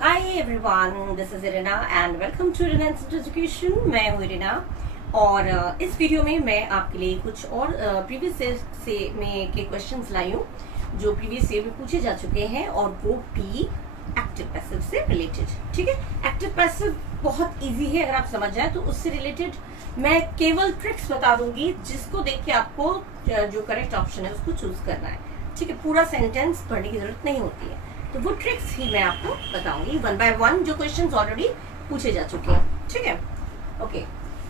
Hi everyone, this is Irina and welcome to Irina institute education. मैं हूँ Irina और इस वीडियो में मैं आपके लिए कुछ और प्रीवियस से में के क्वेश्चंस लाई हूँ जो प्रीवियस ईयर में पूछे जा चुके हैं और वो भी एक्टिव पैसिव से रिलेटेड। ठीक है, एक्टिव पैसिव बहुत इजी है, अगर आप समझ जाए तो उससे रिलेटेड मैं केवल ट्रिक्स बता दूंगी जिसको देख के आपको जो करेक्ट ऑप्शन है उसको चूज करना है। ठीक है, पूरा सेंटेंस पढ़ने की जरूरत नहीं होती है, तो वो ट्रिक्स ही मैं आपको बताऊंगी वन बाय वन, जो क्वेश्चंस ऑलरेडी पूछे जा चुके हैं। ठीक है, okay.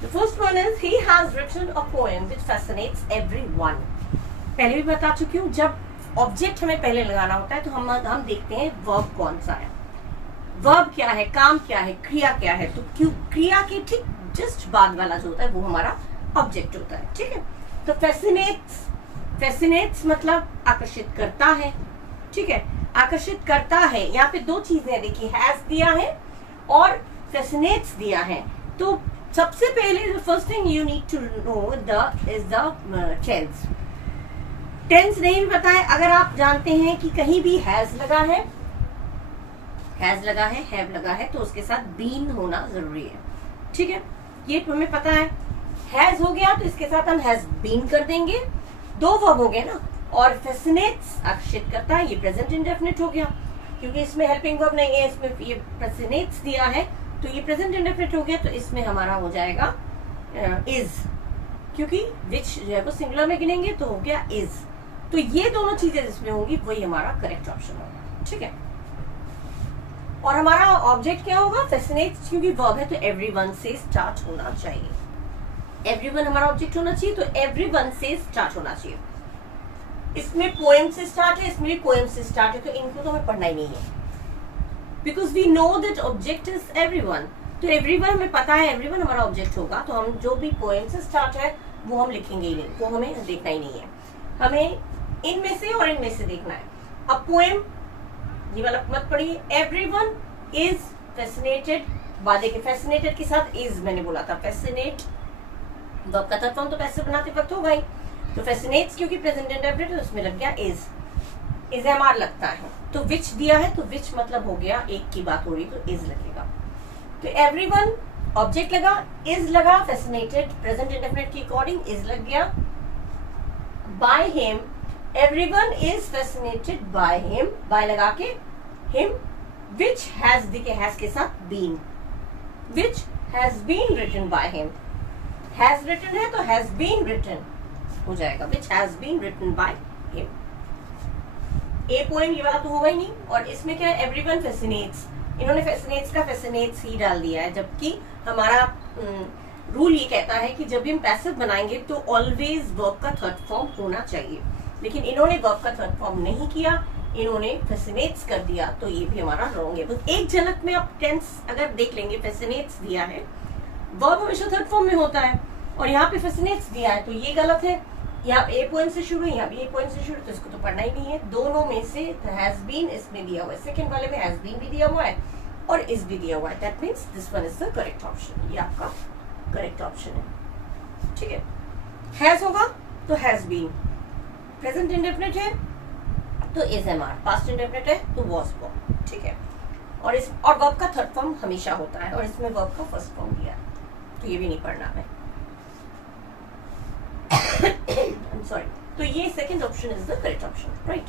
The first one is he has written a poem which fascinates everyone. पहले भी बता चुकी हूँ, जब ऑब्जेक्ट हमें पहले लगाना होता है तो हम देखते हैं वर्ब कौन सा है, वर्ब क्या है, काम क्या है, क्रिया क्या है। तो क्रिया के ठीक जस्ट बाद वाला जो होता है वो हमारा ऑब्जेक्ट होता है। ठीक है, तो फैसिनेट्स मतलब आकर्षित करता है। ठीक है, आकर्षित करता है। यहाँ पे दो चीजें देखिए, हैज दिया है और फैसिनेट्स दिया है। तो सबसे पहले the first thing you need to know is the tense. Tense नहीं भी पता है, अगर आप जानते हैं कि कहीं भी हैज लगा है, हैव लगा है तो उसके साथ बीन होना जरूरी है। ठीक है, ये हमें पता है। हैज हो गया तो इसके साथ हम हैज बीन कर देंगे, दो वर्ब हो गए ना। और फैसिनेट्स आकर्षित करता है, ये प्रेजेंट इंडेफिनिट हो गया क्योंकि इसमें हेल्पिंग वर्ब नहीं है, इसमें ये फैसिनेट्स दिया है तो ये प्रेजेंट इंडेफिनिट हो गया। तो इसमें हमारा हो जाएगा इज, क्योंकि विच जो है वो सिंगुलर में गिनेंगे तो हो गया इज। तो ये दोनों चीजें जिसमें होंगी वही हमारा करेक्ट ऑप्शन होगा। ठीक है, और हमारा ऑब्जेक्ट क्या होगा, फैसिनेट्स, क्योंकि वर्ब है तो एवरीवन से स्टार्ट होना चाहिए। एवरीवन हमारा ऑब्जेक्ट होना चाहिए तो एवरीवन से स्टार्ट होना चाहिए। इसमें पोएम से स्टार्ट है, इसमें भी पोएम से स्टार्ट है, तो इनको तो हमें पढ़ना ही नहीं है because we know that object is everyone. तो एवरीवन हमें पता है, एवरीवन हमारा ऑब्जेक्ट होगा, तो हम जो भी पोएम से स्टार्ट है वो हम लिखेंगे ही नहीं, वो हमें देखना ही नहीं है। हमें इनमें से और इनमें से देखना है। अब पोएम ये वाला मत पढ़िए, एवरीवन इज फैसिनेटेड। वादे के फैसिनेटेड के साथ इज मैंने बोला था, फैसिनेट वर्ब का थर्ड फॉर्म तो पैसिव बनाते वक्त होगा ही, तो फैसिनेट्स क्योंकि प्रेजेंट इंडेफिनिट है उसमें लग गया इज एमआर लगता है। तो विच दिया है तो विच मतलब हो गया एक की बात हो रही तो इज लगेगा। तो एवरीवन ऑब्जेक्ट लगा, इज लगा, फैसिनेटेड प्रेजेंट इंडेफिनिट के अकॉर्डिंग इज लग गया। By him, everyone is fascinated by him, by लगा के हिम। विच हैज दिखे हैज के साथ been, which has been written by him. Has written है तो हैज बीन रिटन हो जाएगा, which has been written by him। A poem ये वाला तो होगा ही नहीं। और इसमें क्या है, everyone fascinates, इन्होंने fascinates का fascinates ही डाल दिया है, जबकि हमारा रूल ये कहता है कि जब भी हम पैसिव बनाएंगे तो ऑलवेज वर्ब का थर्ड फॉर्म होना चाहिए, लेकिन इन्होंने वर्ब का थर्ड फॉर्म नहीं किया, इन्होंने fascinates कर दिया, तो ये भी हमारा रॉन्ग है। बस एक झलक में आप टेंस अगर देख लेंगे, fascinates दिया है, वर्ब हमेशा थर्ड फॉर्म में होता है, और यहाँ पे fascinates दिया है तो ये गलत है। यहाँ ए पोएम से शुरू है, यहाँ भी ए पोएम से शुरू, तो इसको तो पढ़ना ही नहीं है। दोनों में से हैज बीन इसमें दिया हुआ है, सेकंड वाले में हैज बीन भी दिया हुआ है और इज भी दिया हुआ है, that means this one is the correct option. ये आपका करेक्ट ऑप्शन है। ठीक है, हैज होगा तो हैज बीन, प्रेजेंट इंडेफिनिट है तो इज एमआर, पास्ट इंडेफिनिट है तो वाज वर्ब। ठीक है, और वर्ब का थर्ड फॉर्म हमेशा होता है, और इसमें वर्ब का फर्स्ट फॉर्म दिया है तो ये भी नहीं पढ़ना है। I'm sorry. तो ये second option is the correct option, right.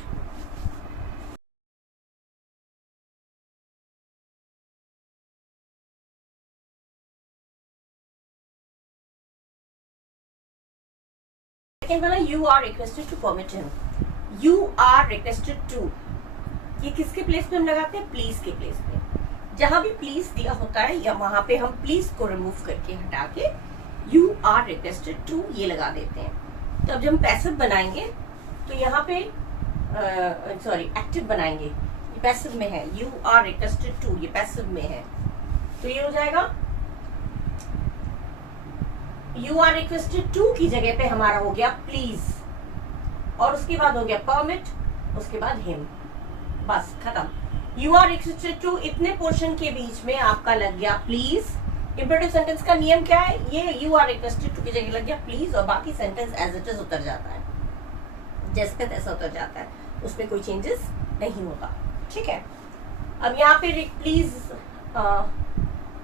Second वाला, you are requested to permit him. You are requested to, ये किसके प्लेस पे हम लगाते हैं, प्लीज के प्लेस पे। जहां भी प्लीज दिया होता है या वहां पे हम प्लीज को रिमूव करके हटा के यू आर रिक्वेस्टेड टू ये लगा देते हैं। तो अब जब हम पैसिव बनाएंगे तो यहाँ पे सॉरी एक्टिव बनाएंगे, ये पैसिव में है, यू आर रिक्वेस्टेड टू ये पैसिव में है, तो ये हो जाएगा यू आर रिक्वेस्टेड टू की जगह पे हमारा हो गया प्लीज, और उसके बाद हो गया परमिट, उसके बाद हिम, बस खत्म। यू आर रिक्वेस्टेड टू इतने पोर्शन के बीच में आपका लग गया प्लीज। इंपेरेटिव सेंटेंस का नियम क्या है, ये यू आर रिक्वेस्टेड टू की जगह लग गया प्लीज, और बाकी सेंटेंस एज इट इज उतर जाता है, जैसे तैसा उतर जाता है, उसमें कोई चेंजेस नहीं होगा। ठीक है, अब यहाँ पे प्लीज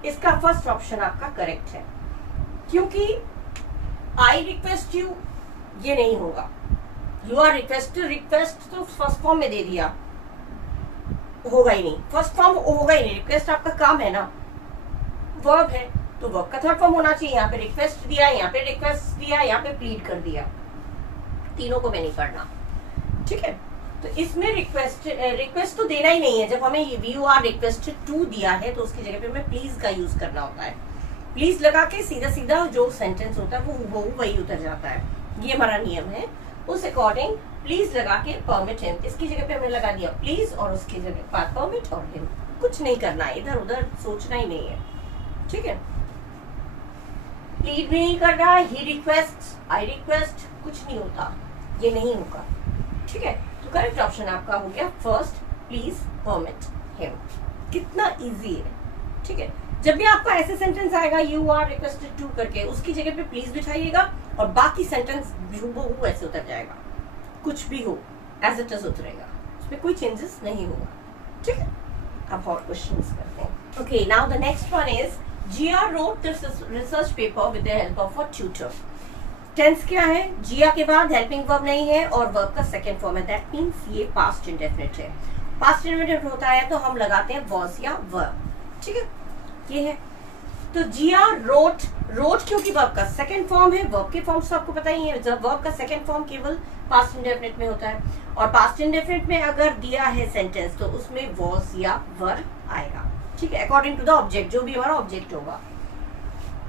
इसका फर्स्ट ऑप्शन आपका करेक्ट है, क्योंकि आई रिक्वेस्ट यू ये नहीं होगा। यू आर रिक्वेस्ट तो फर्स्ट फॉर्म में दे दिया, होगा ही नहीं, फर्स्ट फॉर्म होगा ही नहीं। रिक्वेस्ट आपका काम है ना, वर्ब है तो वर्ब का थर्ड फॉर्म होना चाहिए। यहाँ पे रिक्वेस्ट दिया, यहाँ पे रिक्वेस्ट दिया, यहाँ पे प्लीड कर दिया, तीनों को मैं नहीं पढ़ना, ठीक है। तो इसमें रिक्वेस्ट तो देना ही नहीं है। जब हमें यू आर रिक्वेस्ट टू दिया है तो उसकी जगह पे हमें प्लीज का यूज करना होता है। प्लीज लगा के सीधा सीधा जो सेंटेंस होता है वो वही उतर जाता है, ये हमारा नियम है। उस अकॉर्डिंग प्लीज लगा के परमिट हिम, इसकी जगह पे हमने लगा दिया प्लीज और उसकी जगह पर परमिट और हिम। कुछ नहीं करना है, इधर उधर सोचना ही नहीं है, ठीक है। प्लीड भी नहीं कर रहा है, ही रिक्वेस्ट, आई रिक्वेस्ट, कुछ नहीं होता, ये नहीं होगा, ठीक है। तो करेक्ट ऑप्शन आपका हो गया फर्स्ट, प्लीज परमिट हिम। कितना इजी है, ठीक है। जब भी आपका ऐसे सेंटेंस आएगा यू आर रिक्वेस्टेड टू करके, उसकी जगह पे प्लीज बिठाइएगा और बाकी सेंटेंस वो ऐसे उतर जाएगा, कुछ भी हो एज इट इज उतरेगा, उसमें कोई चेंजेस नहीं होगा, ठीक है। अब और क्वेश्चंस करते हैं। Okay, now the next one is Zia wrote the research paper with the help of a tutor. Tense क्या है, जिया के बाद हेल्पिंग वर्ब नहीं है और वर्ब का सेकंड फॉर्म है, दैट मींस ये पास्ट इंडेफिनिट है। पास्ट इंडेफिनिट होता है तो हम लगाते हैं वॉज या वर्ब, ठीक है, ये है। तो जिया रोट, रोट क्योंकि वर्ब का सेकंड फॉर्म है, वर्ब के फॉर्म्स तो आपको पता ही है, जब वर्ब का सेकंड फॉर्म केवल पास्ट इंडेफिनिट में होता है और पास्ट इंडेफिनिट में अगर दिया है सेंटेंस तो उसमें वॉज या वर्ब आएगा, ठीक है, अकॉर्डिंग टू द ऑब्जेक्ट, जो भी हमारा ऑब्जेक्ट होगा।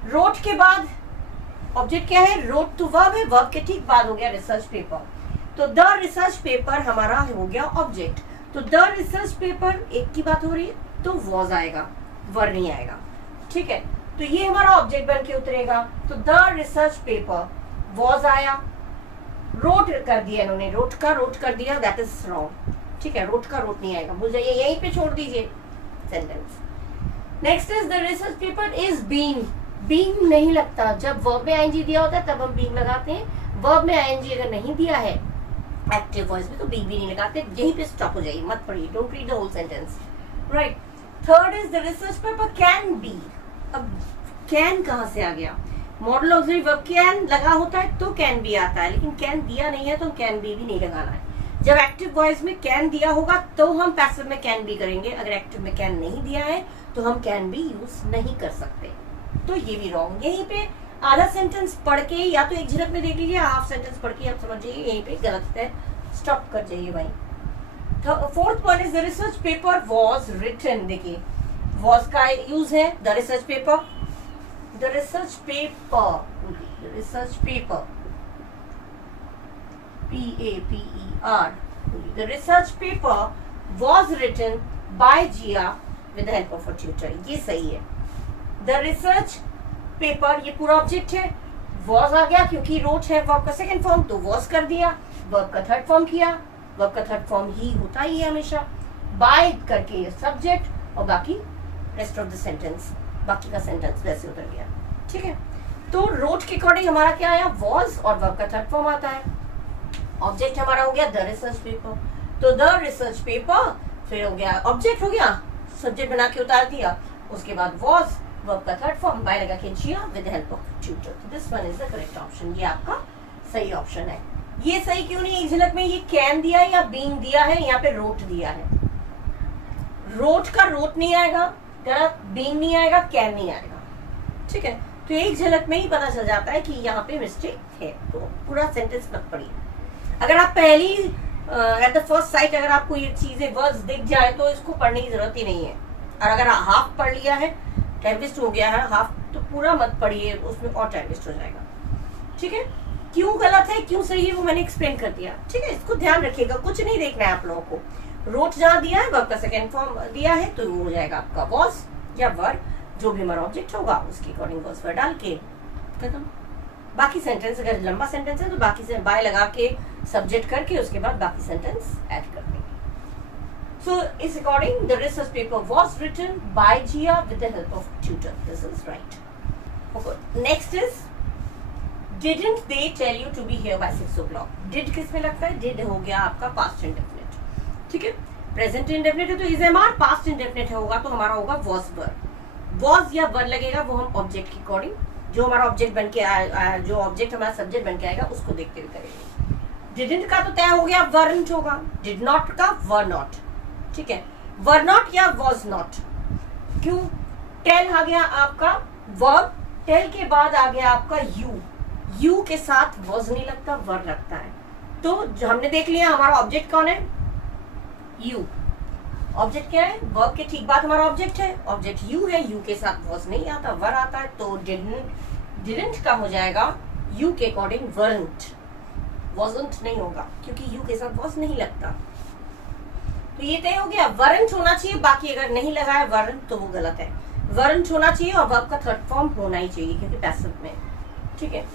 रोट के बाद ऑब्जेक्ट क्या है, रोट टू वर्ब है, वर्ब के ठीक बाद हो गया रिसर्च पेपर, तो द रिसर्च पेपर हमारा हो गया ऑब्जेक्ट। तो द रिसर्च पेपर एक की बात हो रही है तो वॉज आएगा, वर्ब नहीं आएगा, ठीक है। तो ये हमारा ऑब्जेक्ट बन के उतरेगा, तो द रिसर्च पेपर वॉज आया, रोट कर दिया इन्होंने, रोट कर दिया, दैट इज रॉन्ग, ठीक है। रोट का रोट नहीं आएगा, भूल जाइए, यहीं पे छोड़ दीजिए sentence. Next is the research paper is being, being नहीं लगता, जब वर्ब में आईएनजी दिया होता है तब हम बीइंग लगाते हैं, वर्ब में आईएनजी अगर नहीं दिया है एक्टिव वॉइस में तो बीइंग भी नहीं लगाते, यहीं पे स्टॉप हो जाइए, मत पढ़िए, don't read the whole sentence, right. Third is the research paper can be. अब कैन कहां से आ गया, मॉडल ऑक्सिलरी वर्ब कैन लगा होता है तो कैन बी आता है, लेकिन कैन दिया नहीं है तो कैन बी भी नहीं लगाना है। जब एक्टिव वॉइस में कैन दिया होगा तो हम पैसिव में कैन बी करेंगे, अगर एक्टिव में कैन नहीं दिया है तो हम कैन बी यूज नहीं कर सकते, तो ये भी रॉन्ग। यहीं पे आधा सेंटेंस पढ़ के या तो एक झलक में देख लीजिए, हाफ सेंटेंस पढ़ के आप समझ जाइए यहीं पे गलत है, स्टॉप कर जाइए भाई। Fourth one is the research paper was written, देखिए वॉज का यूज है, the research paper, the research paper, the research paper PAPER, the research paper was written by Zia with the help of a tutor, ये सही है। The research paper ये पूरा object है, was आ गया क्योंकि रोट है वर्ब का सेकंड फॉर्म तो वॉज कर दिया, वर्ब का थर्ड फॉर्म किया, वर्ब का थर्ड फॉर्म ही होता ही है हमेशा, बाय करके सब्जेक्ट और बाकी रेस्ट ऑफ द सेंटेंस, बाकी का सेंटेंस वैसे उतर गया, ठीक है। तो रोट के अकॉर्डिंग हमारा क्या आया, वॉज और वर्ब का थर्ड फॉर्म आता है, ऑब्जेक्ट हमारा हो गया द रिसर्च पेपर, तो द रिसर्च पेपर फिर हो गया ऑब्जेक्ट, हो गया सब्जेक्ट बना के उतार दिया, उसके बाद वॉज वर्ब का थर्ड फॉर्म बाय लगा के जिया with the help of tutor, तो this one is the correct option, ये आपका सही ऑप्शन है। ये सही क्यों नहीं, एक झलक में ये कैन दिया है या बीइंग दिया है, यहाँ पे रोट दिया है, रोट का रोट नहीं आएगा, बीइंग नहीं आएगा, कैन नहीं आएगा, ठीक है। तो एक झलक में ही पता चल जाता है कि यहाँ पे मिस्टेक है, तो पूरा सेंटेंस मत पढ़िए। अगर आप पहली एट द फर्स्ट साइट अगर आपको ये चीजें वर्ड्स दिख जाए तो इसको पढ़ने की जरूरत ही नहीं है, और अगर हाफ पढ़ लिया है, टाइम वेस्ट हो गया है हाफ, तो पूरा मत पढ़िए, उसमें और टाइम वेस्ट हो जाएगा, ठीक है। क्यों गलत है क्यों सही है वो मैंने एक्सप्लेन कर दिया, ठीक है। इसको ध्यान रखिएगा, कुछ नहीं देखना है आप लोगों को, रोट जहां दिया है वर्ब का सेकंड फॉर्म दिया है तो वो हो जाएगा आपका वॉज या वर्ब, जो भी हमारा ऑब्जेक्ट होगा उसके अकॉर्डिंग वॉज वर्ब डाल के खत्म। बाकी सेंटेंस अगर लंबा सेंटेंस है तो बाकी से बाय लगा के सब्जेक्ट करके उसके बाद बाकी सेंटेंस ऐड कर देंगे। सो इस according the research paper was written by Zia with the help of tutor, this is right. Okay, next is didn't they tell you to be here by 6 o'clock। Did किस में लगता है, did हो गया आपका पास्ट इंडेफिनिट, ठीक है। Present indefinite है तो is am are, past indefinite होगा तो हमारा होगा वॉज वर। वॉज या वर लगेगा वो हम ऑब्जेक्ट के अकॉर्डिंग, जो हमारा ऑब्जेक्ट बन के जो ऑब्जेक्ट हमारा सब्जेक्ट बन के आएगा उसको देखते हुए करेंगे। डिडंट का तो तय हो गया, वरंट होगा। डिड नॉट का वर नॉट, ठीक है, वर नॉट या वॉज नॉट। क्यों? टेल आ गया आपका वर्ब, टेल के बाद आ गया आपका यू, यू के साथ वॉज नहीं लगता, वर लगता है। तो हमने देख लिया हमारा ऑब्जेक्ट कौन है, यू। ऑब्जेक्ट क्या है, वर्ब के ठीक बाद हमारा ऑब्जेक्ट है, ऑब्जेक्ट यू है, यू के साथ वॉज नहीं आता, वर आता है। तो डिडंट का हो जाएगा यू के अकॉर्डिंग वरंट, वॉजंट नहीं होगा क्योंकि यू के साथ वॉज नहीं लगता। तो ये तय हो गया, वरंट होना चाहिए, बाकी अगर नहीं लगा है वरंट तो वो गलत है। वरंट होना चाहिए और वर्ब का थर्ड फॉर्म होना ही चाहिए क्योंकि पैसिव में, ठीक है।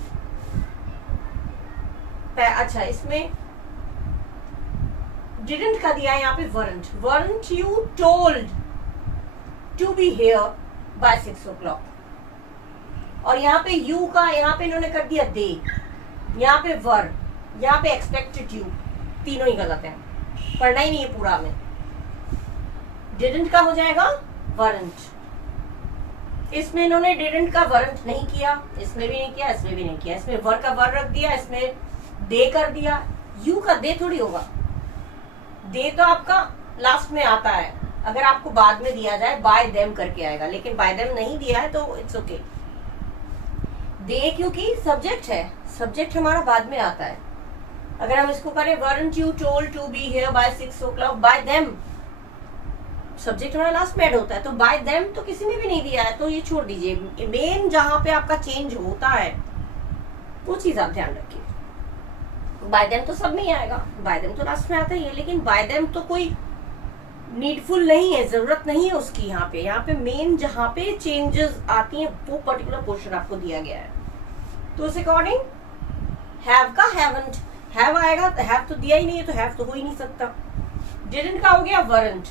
अच्छा, इसमें डिडंट का दिया है यहाँ पे weren't, weren't you told to be here by 6 o'clock। और यहाँ पे यू का यहाँ पे इन्होंने कर दिया दे, यहाँ पे वर, यहाँ पे एक्सपेक्टेड यू, तीनों ही गलत है, पढ़ना ही नहीं है पूरा में। डिडंट का हो जाएगा वरंट, इसमें इन्होंने डिडंट का वरंट नहीं किया, इसमें भी नहीं किया, इसमें भी नहीं किया, इसमें वर का वर रख दिया, इसमें दे कर दिया। यू का दे थोड़ी होगा, दे तो आपका लास्ट में आता है, अगर आपको बाद में दिया जाए बाय देम करके आएगा, लेकिन बाय देम नहीं दिया है तो इट्स ओके। दे क्योंकि सब्जेक्ट है, सब्जेक्ट हमारा बाद में आता है। अगर हम इसको करें weren't you told to be here by 6 o'clock by them, subject हमारा लास्ट में ऐड होता है, तो बाय देम तो किसी में भी नहीं दिया है, तो ये छोड़ दीजिए। मेन जहां पे आपका चेंज होता है वो चीज आप ध्यान रखिए। बाय देम तो सब में ही आएगा, बाय देम तो लास्ट में आता ही है, लेकिन बाय देम तो कोई नीडफुल नहीं है, जरूरत नहीं है उसकी। यहाँ पे मेन जहां पे चेंजेस आती हैं वो पर्टिकुलर पोर्शन आपको दिया गया है, तो उस अकॉर्डिंग हैव का हैवंट, हैव आएगा, हैव तो दिया ही नहीं है तो हैव तो हो ही नहीं सकता। डिडंट का हो गया वरंट,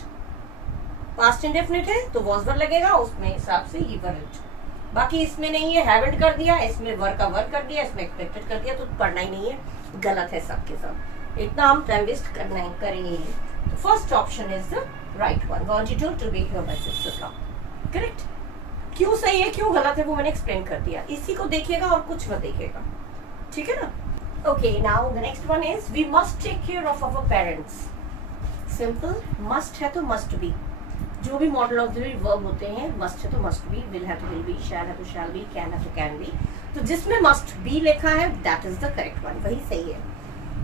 पास्ट इंडेफिनिट है तो वॉज वर लगेगा, उसमें हिसाब से ये वरंट। बाकी इसमें नहीं है, हैवंट कर दिया, इसमें वर का वर कर दिया, इसमें एक्सपेक्टेड कर दिया, तो पढ़ना ही नहीं है, गलत है सबके सब। इतना हम टाइम वेस्ट करना करेंगे। तो first option is the right one, want you to be here by 6 o'clock, correct. क्यों सही है क्यों गलत है वो मैंने एक्सप्लेन कर दिया, इसी को देखिएगा और कुछ मत देखिएगा, ठीक है ना। Okay, now the next one is we must take care of our parents. Simple, must है तो मस्ट बी, जो भी मॉडल ऑक्सिलरी वर्ब होते हैं मस्ट है तो मस्ट बी, विल है तो विल बी, शैल है तो शैल बी, कैन है तो कैन बी। तो जिसमें मस्ट बी लिखा है that is the correct one, वही सही है,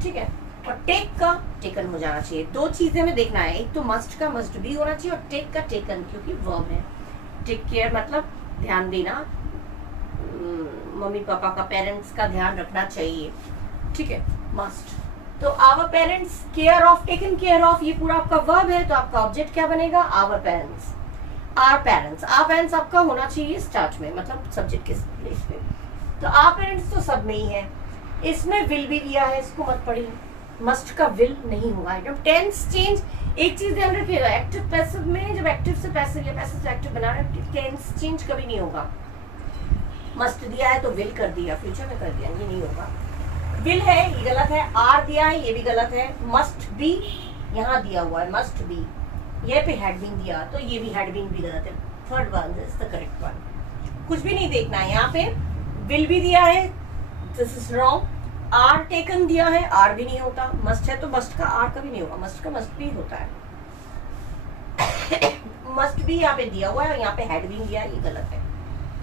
ठीक है। और टेक का टेकन हो जाना चाहिए। दो चीजें में देखना है, एक तो मस्ट का मस्ट बी होना चाहिए और टेक का टेकन, क्योंकि वर्ब है। टेक केयर मतलब ध्यान देना, मम्मी पापा का, पेरेंट्स का ध्यान रखना चाहिए, ठीक है, मस्ट। तो our parents, care of, taken care of, ये पूरा आपका वर्ब है, तो आपका ऑब्जेक्ट क्या बनेगा, our parents. Our parents, our parents आपका होना चाहिए स्टार्ट में, मतलब सब्जेक्ट के प्लेस पे। तो आवर पेरेंट्स तो सब में ही है, इसमें विल भी दिया है, इसको मत पढ़िए, मस्ट का विल नहीं होगा। एकदम टेंस चेंज, एक चीज ध्यान रखिएगा, एक्टिव पैसिव में जब एक्टिव से पैसिव या पैसिव से एक्टिव बना रहे हैं, टेंस चेंज कभी नहीं होगा। मस्ट दिया है तो विल कर दिया, फ्यूचर में कर दिया, ये नहीं होगा। विल है ये गलत है, आर दिया है ये भी गलत है, मस्ट बी यहाँ दिया हुआ है मस्ट बी, ये पे हैड बीन दिया तो ये भी हैड बीन भी गलत है। Third one is the correct one, कुछ भी नहीं देखना है। यहाँ पे विल भी दिया है, this is wrong. Are taken दिया है, आर भी नहीं होता। मस्ट है तो मस्ट का आर कभी नहीं होगा, मस्ट का मस्ट भी होता है। मस्ट भी यहाँ पे दिया हुआ है और यहाँ पे हैड बीन दिया है, ये गलत है,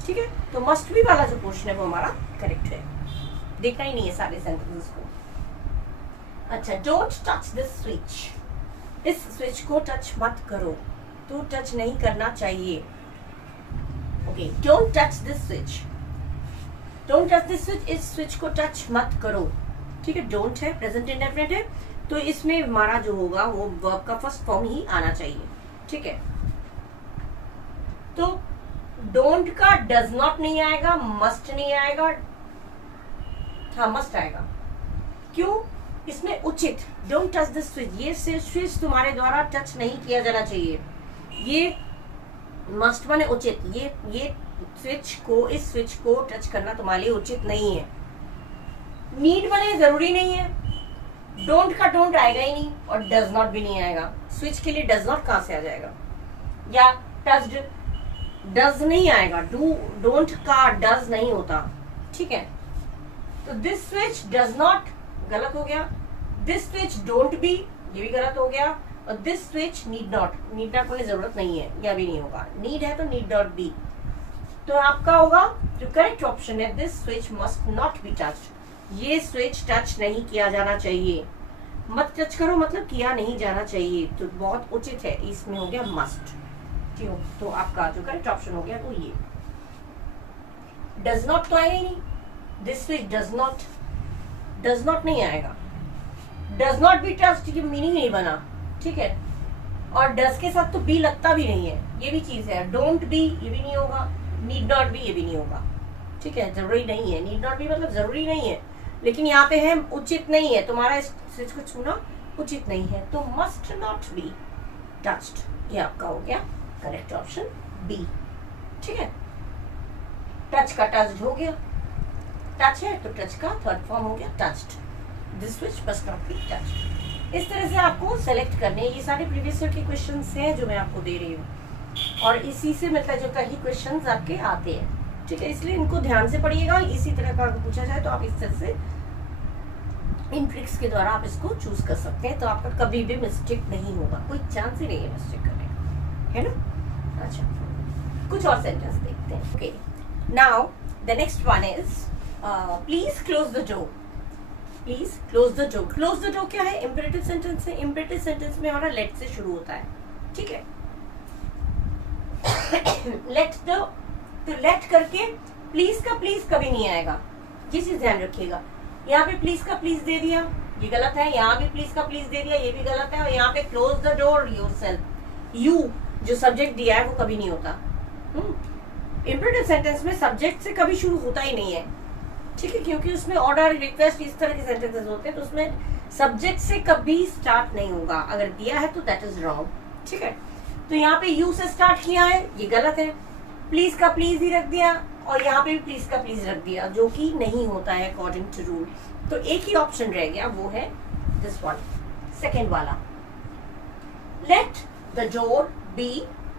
ठीक है। तो मस्ट भी वाला जो पोर्शन है वो हमारा करेक्ट है, देखना ही नहीं है सारे सेंटेंसेस को। अच्छा, डोंट टच दिस स्विच, इस स्विच को टच मत करो, तो टच नहीं करना चाहिए। Okay, don't touch this switch, don't touch this switch, इस स्विच को टच मत करो, ठीक है। डोंट है, प्रेजेंट इंडेफिनिट है, तो इसमें हमारा जो होगा वो वर्ब का फर्स्ट फॉर्म ही आना चाहिए, ठीक है। तो डोंट का डज नॉट नहीं आएगा, मस्ट नहीं आएगा, हाँ मस्ट आएगा। क्यों? इसमें उचित, डोंट टच दिस स्विच, ये स्विच तुम्हारे द्वारा टच नहीं किया जाना चाहिए, ये मस्ट बने उचित, ये स्विच को, इस स्विच को टच करना तुम्हारे लिए उचित नहीं है। नीड बने जरूरी नहीं है, डोंट का डोंट आएगा ही नहीं और डज नॉट भी नहीं आएगा, स्विच के लिए डज नॉट कहां से आ जाएगा, या टच्ड, डज नहीं आएगा, डू डोंट का डज नहीं होता, ठीक है। तो दिस स्विच डज नॉट गलत हो गया, दिस स्विच डोंट बी ये भी गलत हो गया, और दिस स्विच नीड नॉट होने जरूरत नहीं है, यह भी नहीं होगा, नीड है तो नीड नॉट बी। तो आपका होगा जो करेक्ट ऑप्शन है, this switch must not be touched, ये स्विच टच नहीं किया जाना चाहिए। मत टच करो मतलब किया नहीं जाना चाहिए, तो बहुत उचित है, इसमें हो गया मस्ट, ठीक हो। तो आपका जो करेक्ट ऑप्शन हो गया वो ये। डज नॉट तो आएगा ही नहीं, दिस स्विच डज नॉट नहीं आएगा, डज नॉट बी टच्ड की मीनिंग नहीं बना, ठीक है। और डज के साथ तो बी लगता भी नहीं है, ये भी चीज है। डोंट बी ये भी नहीं होगा, नीड नॉट बी ये भी नहीं होगा, ठीक है, जरूरी नहीं है। नीड नॉट बी मतलब जरूरी नहीं है, लेकिन यहाँ पे है उचित नहीं है, तुम्हारा इस स्विच को छूना उचित नहीं है, तो मस्ट नॉट बी टच्ड, ये आपका हो गया करेक्ट ऑप्शन बी, ठीक है। टच का टच्ड हो गया, टच है तो टच का थर्ड फॉर्म हो गया touched, this switch must not be touched. इस तरह से आपको सेलेक्ट करने, ये सारे प्रीवियस ईयर के क्वेश्चंस हैं जो मैं आपको दे रही हूँ, और इसी से मतलब जो कई क्वेश्चंस आपके आते हैं, ठीक है, इसलिए इनको ध्यान से पढ़िएगा। इसी तरह का पूछा जाए तो आप इस तरह से इन ट्रिक्स के द्वारा आप इसको चूज कर सकते हैं, तो आपका कभी भी मिस्टेक नहीं होगा, कोई चांस ही नहीं है मिस्टेक करने का, है ना। अच्छा, कुछ और सेंटेंस देखते हैं। Okay, now the next one is please close the door, please close the door. Close the door क्या है, इंपेरेटिव सेंटेंस है, इंपेरेटिव सेंटेंस में हमारा लेट से शुरू होता है, ठीक है। लेट द, तो लेट करके प्लीज का प्लीज कभी नहीं आएगा, ये चीज ध्यान रखिएगा। यहाँ पे प्लीज का प्लीज दे दिया, ये गलत है, यहाँ भी प्लीज का प्लीज दे दिया, ये भी गलत है, और यहाँ पे close the door yourself, you जो सब्जेक्ट दिया है वो कभी नहीं होता। इंपेरेटिव सेंटेंस में सब्जेक्ट से कभी शुरू होता ही नहीं है, ठीक है, क्योंकि उसमें ऑर्डर, रिक्वेस्ट, इस तरह के सेंटेंसेस होते हैं, तो उसमें सब्जेक्ट से कभी स्टार्ट नहीं होगा, अगर दिया है तो दैट इज रॉन्ग, ठीक है। तो यहाँ पे यू से स्टार्ट किया है, ये गलत है, प्लीज का प्लीज ही रख दिया, और यहाँ पे भी प्लीज का प्लीज रख दिया, जो कि नहीं होता है अकॉर्डिंग टू रूल। तो एक ही ऑप्शन रह गया, वो है दिस वन, सेकेंड वाला। Let the door be,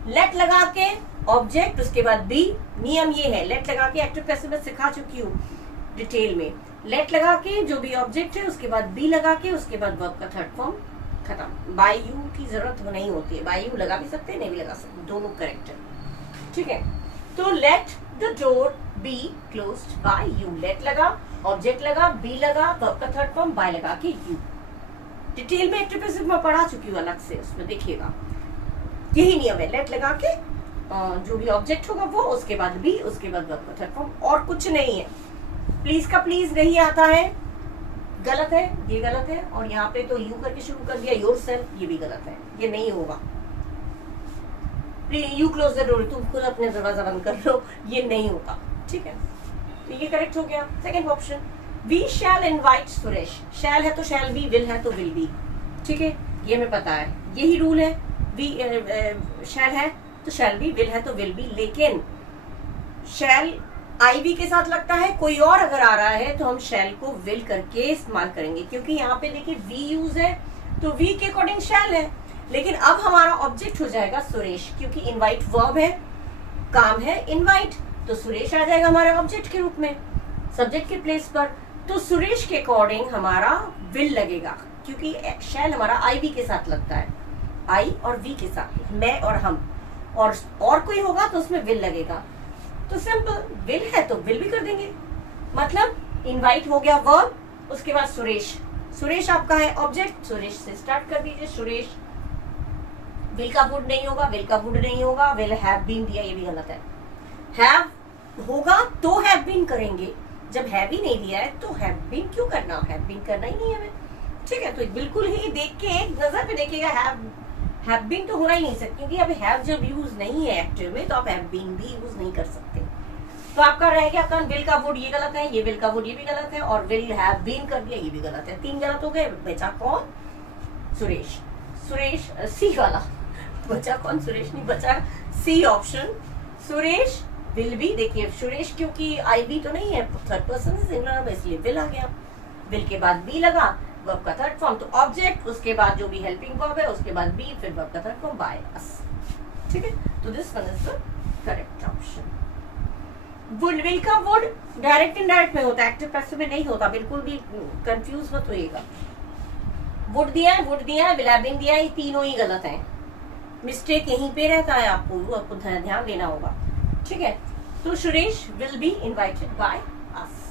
let लगा के ऑब्जेक्ट, उसके बाद बी, नियम ये है, लेट लगा के एक्टिव पैसिव में सिखा चुकी हूँ डिटेल में, लेट लगा के जो भी ऑब्जेक्ट है उसके बाद बी लगा के, उसके बाद वर्ब का थर्ड फॉर्म खत्म। बाय यू की जरूरत नहीं होती है, बाय यू लगा भी सकते हैं, नहीं भी लगा सकते, दोनों करेक्ट है, ठीक है। तो let the door be closed by you, let लगा, ऑब्जेक्ट लगा, बी लगा, वर्ब का थर्ड फॉर्म बाय लगा के यू। डिटेल में एक्टिव पैसिव में पढ़ा चुकी हूँ अलग से, उसमें देखिएगा यही नियम है, लेट लगा के जो भी ऑब्जेक्ट होगा वो, उसके बाद बी, उसके बाद वर्ब का थर्ड फॉर्म, और कुछ नहीं है। प्लीज का प्लीज नहीं आता है, गलत है, ये गलत है, और यहाँ पे तो यू करके शुरू कर दिया, योरसेल्फ, ये भी गलत है, ये नहीं होगा। यू क्लोज द डोर, तुम खुद अपने दरवाजा बंद कर लो, ये नहीं होता, ठीक है। तो ये करेक्ट हो गया second option. We shall invite Suresh, shall है तो शैल बी, विल है तो विल बी, ठीक है, ये हमें पता है, यही रूल है। वी शैल है तो शैल बी, विल है तो विल बी, लेकिन शैल आई वी के साथ लगता है, कोई और अगर आ रहा है तो हम शैल को विल करके इस्तेमाल करेंगे, क्योंकि यहाँ पे देखिए वी यूज है तो वी के अकॉर्डिंग शैल है, लेकिन अब हमारा ऑब्जेक्ट हो जाएगा सुरेश, क्योंकि इनवाइट वर्ब है, काम है इनवाइट, तो सुरेश आ जाएगा हमारे ऑब्जेक्ट के रूप में, सब्जेक्ट के प्लेस पर। तो सुरेश के अकॉर्डिंग हमारा विल लगेगा, क्योंकि शैल हमारा आई वी के साथ लगता है, आई और वी के साथ, मैं और हम, और कोई होगा तो उसमें विल लगेगा। तो सिंपल, विल है तो विल भी कर देंगे, मतलब इनवाइट हो गया वर्ब, उसके बाद सुरेश, सुरेश आपका है ऑब्जेक्ट, सुरेश से स्टार्ट कर दीजिए, सुरेश। विल का वुड नहीं होगा, विल का वुड नहीं होगा, विल हैव बीन दिया, ये भी गलत है। हैव होगा तो हैव बीन करेंगे, जब हैव ही नहीं दिया है तो हैव बीन क्यों करना, हैव बीन करना ही नहीं है हमें, ठीक है। तो बिल्कुल ही देख के एक नजर पे देखिएगा, हैव बीन तो होना ही नहीं सकता, क्योंकि अब हैव जब यूज नहीं है एक्टिव में तो आप हैव बीन भी यूज नहीं कर सकते। तो आपका रह गया कौन, विल का वुड, ये गलत है, ये विल का वुड, ये भी गलत है, और विल हैव बीन कर दिया, ये भी गलत है, तीन गलत हो गए। बचा कौन, सुरेश, सुरेश सी वाला बचा कौन, सुरेश नहीं बचा, सी ऑप्शन, सुरेश विल भी। देखिए सुरेश क्योंकि आई बी तो नहीं है, थर्ड पर्सन सिंगुलर, इसलिए विल आ गया, विल के बाद बी लगा, वर्ब का थर्ड फॉर्म, तो ऑब्जेक्ट, उसके बाद जो भी हेल्पिंग वर्ब है, उसके बाद बी, फिर वर्ब का थर्ड फॉर्म बाय अस। ठीक है, तो this one is the correct option. Would, will का वुड डायरेक्ट इनडायरेक्ट में होता है, एक्टिव पैसिव में नहीं होता, बिल्कुल भी कंफ्यूज मत होइएगा। वुड दिया है, वुड दिया है, विल हैव बीन दिया है, ये तीनों ही गलत हैं। मिस्टेक यहीं पे रहता है, आपको ध्यान देना होगा। ठीक है, तो Suresh will be invited by us,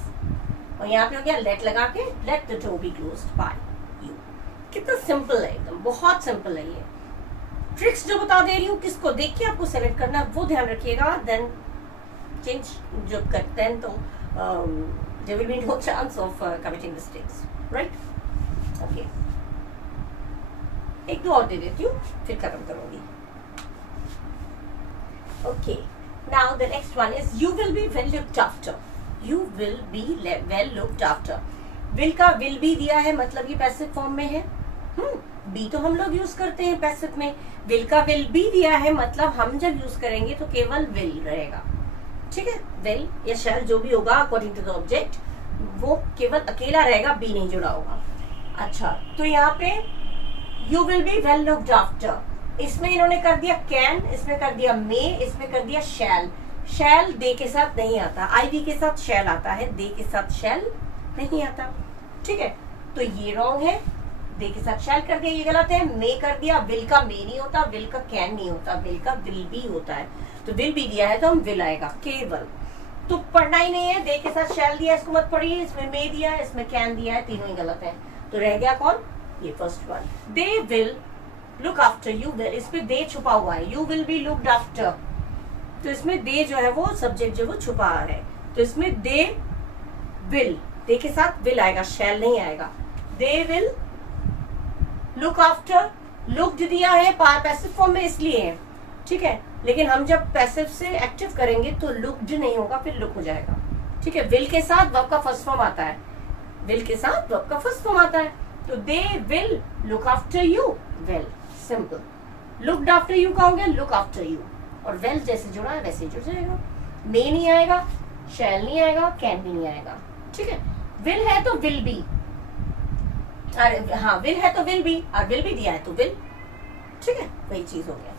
और यहाँ पे हो गया लेट लगा के, let the door be closed by you. कितना सिंपल है, एकदम बहुत सिंपल है। ये ट्रिक्स जो बता दे रही हूँ, किसको देख के आपको सेलेक्ट करना है वो ध्यान रखिएगा। देन चेंज जब करते हैं तो there will be no chance of committing mistakes, right? Okay, एक दो और दे देती हूँ, फिर खत्म करूंगी। Okay, now the next one is you will be well looked after. You will be well looked after. Will का विल बी दिया है, मतलब ये पैसिव फॉर्म में है। बी तो हम लोग यूज करते हैं पैसिव में। विल का विल बी दिया है, मतलब हम जब यूज करेंगे तो केवल विल रहेगा। ठीक है, विल या शैल जो भी होगा अकॉर्डिंग टू द ऑब्जेक्ट, वो केवल अकेला रहेगा, बी नहीं जुड़ा होगा। अच्छा, तो यहाँ पे you will be well looked after, इसमें इन्होंने कर दिया कैन, इसमें कर दिया मे, इसमें कर दिया शैल। शैल दे के साथ नहीं आता, आईवी के साथ शैल आता है, दे के साथ शैल नहीं आता। ठीक है, तो ये रॉन्ग है, दे के साथ शैल कर दिया, ये गलत है। मे कर दिया, विल का मे नहीं होता, विल का कैन नहीं होता, विल का विल भी होता है। तो विल भी दिया है तो हम विल आएगा केवल, तो पढ़ना ही नहीं है। दे के साथ शैल दिया, इसको मत पढ़िए। इसमें मे दिया है, इसमें कैन दिया है, तीनों ही गलत है। तो रह गया कौन? ये first one, they will look after you will. इसमें दे छुपा हुआ है, you will B looked after, तो इसमें दे जो है वो सब्जेक्ट जो वो छुपा है, तो इसमें दे विल, दे के साथ विल आएगा, शैल नहीं आएगा। दे विल लुक आफ्टर, लुक्ड दिया है पैसिव फॉर्म में इसलिए है। ठीक है, लेकिन हम जब पैसिव से एक्टिव करेंगे तो लुक्ड नहीं होगा, फिर लुक हो जाएगा। ठीक है, विल के साथ वर्ब का फर्स्ट फॉर्म आता है, विल के साथ वर्ब का फर्स्ट फॉर्म आता है, तो दे will look after you well, simple. Looked after you का हो गया लुक आफ्टर यू, और वेल जैसे जुड़ा है वैसे जुड़ जाएगा। मे नहीं आएगा, शैल नहीं आएगा, कैन भी नहीं आएगा। ठीक है, विल है तो विल बी, अरे हाँ विल है तो विल बी, और विल भी दिया है तो विल। ठीक है, वही चीज हो गया।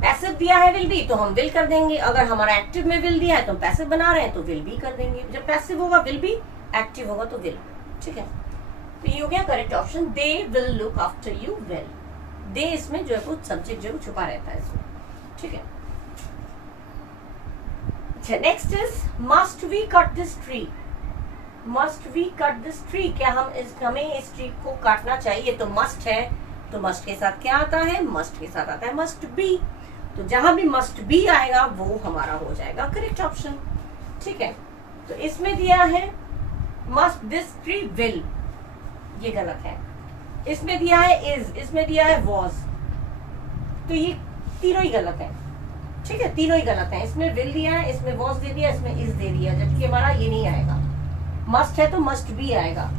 पैसिव दिया है विल बी तो हम विल कर देंगे, अगर हमारा एक्टिव में विल दिया है तो हम पैसिव बना रहे हैं तो विल बी कर देंगे। जब पैसिव होगा विल बी, एक्टिव होगा तो विल। ठीक है, तो ये हो गया correct option, they will look after you well. They इसमें जो है वो सब्जेक्ट जो छुपा रहता है इसमें। ठीक है, अच्छा next is must we cut this tree. Must we cut this tree, क्या हमें इस ट्री को काटना चाहिए? तो मस्ट है, तो मस्ट के साथ क्या आता है? मस्ट के साथ आता है मस्ट बी, तो जहां भी मस्ट बी आएगा वो हमारा हो जाएगा करेक्ट ऑप्शन। ठीक है, तो इसमें दिया है मस्ट दिस ट्री विल, ये गलत है। इसमें दिया है इज, इसमें दिया है वॉज, तो ये तीनों ही गलत है। ठीक है, तीनों ही गलत है। इसमें विल दिया है, इसमें वॉज दे दिया, इसमें इज दे दिया, जबकि हमारा ये नहीं आएगा। मस्ट है तो मस्ट बी आएगा,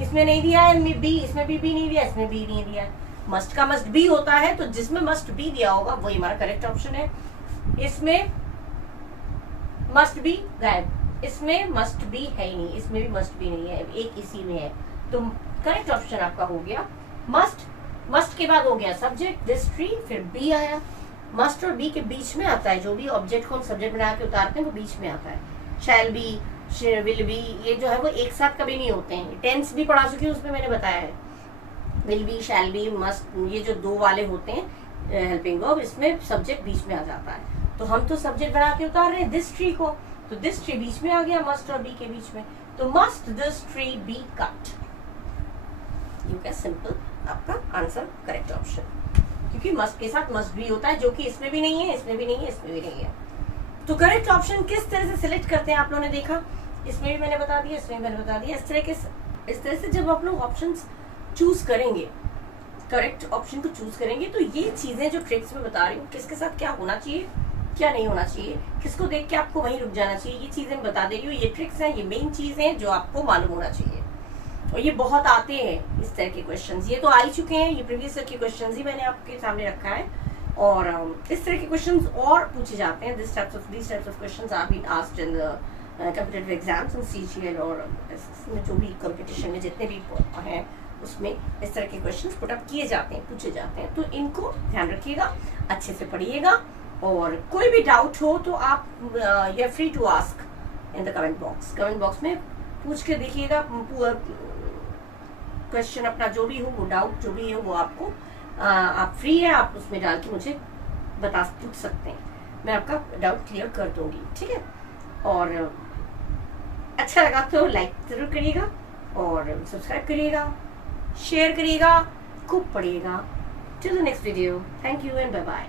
इसमें नहीं दिया है बी, इसमें भी नहीं दिया, इसमें बी नहीं दिया है। मस्ट का मस्ट बी होता है, तो जिसमें मस्ट बी दिया होगा वही हमारा करेक्ट ऑप्शन है। इसमें मस्ट बी गायब, इसमें मस्ट बी है ही नहीं, इसमें भी मस्ट बी नहीं है, एक इसी में है, तो करेक्ट ऑप्शन आपका हो गया मस्ट। मस्ट के बाद हो गया सब्जेक्ट दिस ट्री, फिर बी आया। मस्ट और बी के बीच में आता है, जो भी ऑब्जेक्ट को हम सब्जेक्ट बना के उतारते हैं वो बीच में आता है। शैल बी, विल बी, ये जो है वो एक साथ कभी नहीं होते हैं। टेंस भी पढ़ा चुकी हूँ, उसमें मैंने बताया है। Will be, shall be, must, ये जो दो वाले होते हैं हेल्पिंग वर्ब, इसमें सब्जेक्ट बीच में आ जाता है। तो हम तो सब्जेक्ट बना के उतार रहे हैं दिस ट्री को, तो दिस ट्री बीच में आ गया मस्ट और बी के बीच में, तो must this tree be cut. You can simple, आपका आंसर करेक्ट ऑप्शन, क्योंकि मस्ट के साथ मस्ट भी होता है, जो कि इसमें भी नहीं है, इसमें भी नहीं है, इसमें भी नहीं है। तो करेक्ट ऑप्शन किस तरह से सिलेक्ट करते हैं आप लोगों ने देखा, इसमें भी मैंने बता दिया, इसमें भी मैंने बता दिया। इस तरह से जब आप लोग ऑप्शंस चूज करेंगे, करेक्ट ऑप्शन को चूज करेंगे, तो ये चीजें जो ट्रिक्स में बता रही हूँ, किसके साथ क्या होना चाहिए, क्या नहीं होना चाहिए, किसको देख के आपको वहीं रुक जाना चाहिए, ये चीजें बता दे रही हूँ। ये ट्रिक्स हैं, ये मेन चीजें हैं जो आपको मालूम होना चाहिए, और ये बहुत आते हैं इस तरह के क्वेश्चंस। ये तो आ ही चुके हैं, ये प्रीवियस ईयर के क्वेश्चंस ही मैंने आपके सामने रखा है, और इस तरह के क्वेश्चंस और पूछे जाते हैं। This types of questions are been asked in the competitive exams and CGL और इसमें जो भी कंपटीशन में जितने भी हैं उसमें इस तरह के क्वेश्चंस पुट अप किए जाते हैं, पूछे जाते हैं। तो इनको ध्यान रखिएगा, अच्छे से पढ़िएगा, और कोई भी डाउट हो तो आप you are free to ask in the comment box. Comment box में पूछ के देखिएगा, क्वेश्चन अपना जो भी हो, वो डाउट जो भी हो वो आपको आप फ्री है, आप उसमें डाल के मुझे पूछ सकते हैं, मैं आपका डाउट क्लियर कर दूंगी, ठीक है। और अच्छा लगा तो लाइक जरूर करिएगा और सब्सक्राइब करिएगा, शेयर करिएगा, खूब पढ़िएगा। Till the next video, thank you and bye bye.